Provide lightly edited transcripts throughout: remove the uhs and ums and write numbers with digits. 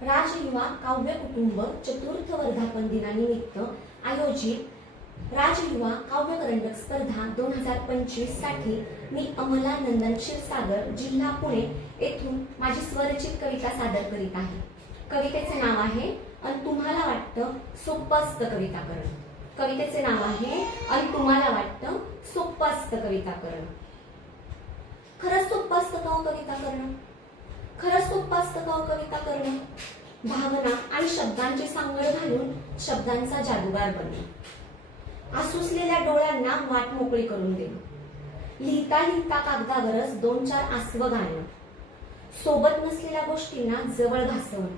राजयुवा काव्य कुटुंब चतुर्थ वर्धापन दिनानिमित्त आयोजित राजयुवा काव्य करंडक स्पर्धा 2025 साठी मी अमला नंदन क्षीरसागर जिल्हा पुणे येथून माझी स्वरचित कविता सादर करीत आहे। कवितेचे नाव आहे अन तुम्हाला वाटतं सोपं असतं कविता करणं। कवितेचे नाव आहे अन तुम्हाला वाटतं सोपं असतं कविता करणं। खरंच सोपं असतं का कविता करणं? खरंच सोपं असतं का कविता करणं? भावना आणि शब्दांची सांगड घालून शब्दांचा जादूगार बनणं, आसुसलेल्या डोळ्यांना वाट मोकळी करून देणं, लिहिता लिहिता कागदावरच 2-4 आसवं गाणं, सोबत नसलेल्या गोष्टींना जवळ घासवणं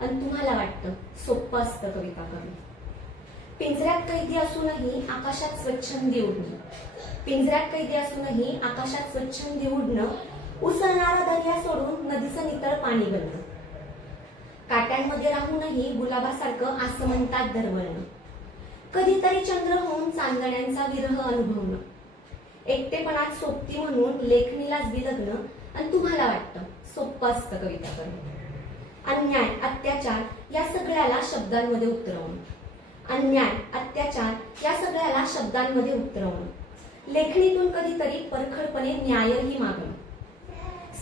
आणि तुम्हाला वाटतं सोपं असतं कविता करणं। पिंजऱ्यात कैदी असूनही आकाशात स्वच्छंदी उडणं, पिंजऱ्यात कैदी असूनही आकाशात स्वच्छंदी उडणं, उसळणारा दर्या सोडून नदीचं नितळ पाणी गळणं, काट्यांमध्ये राहूनही गुलाबासारखं आसमंतात दरवळणं, कधीतरी चंद्र होऊन चांदण्यांचा विरह अनुभवणं, एकटेपणात सोबती म्हणून लेखणीलाच बिलगणं आणि तुम्हाला वाटतं सोपं असतं कविता करणं। अन्याय अत्याचार या सगळ्याला शब्दांमध्ये उतरवणं, अन्याय अत्याचार या सगळ्याला शब्दांमध्ये उतरवणं, लेखणीतून कधीतरी परखडपणे न्यायही मागणं,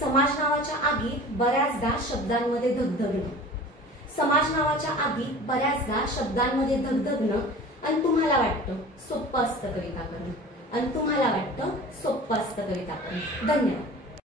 समाज नावाच्या आगीत बऱ्याचदा शब्दांमध्ये धगधगणं, समाज नावाच्या आगीत बऱ्याचदा शब्दांमध्ये धगधगणं आणि तुम्हाला वाटतं सोपं असतं कविता करणं, आणि तुम्हाला वाटतं सोपं असतं कविता करणं। धन्यवाद।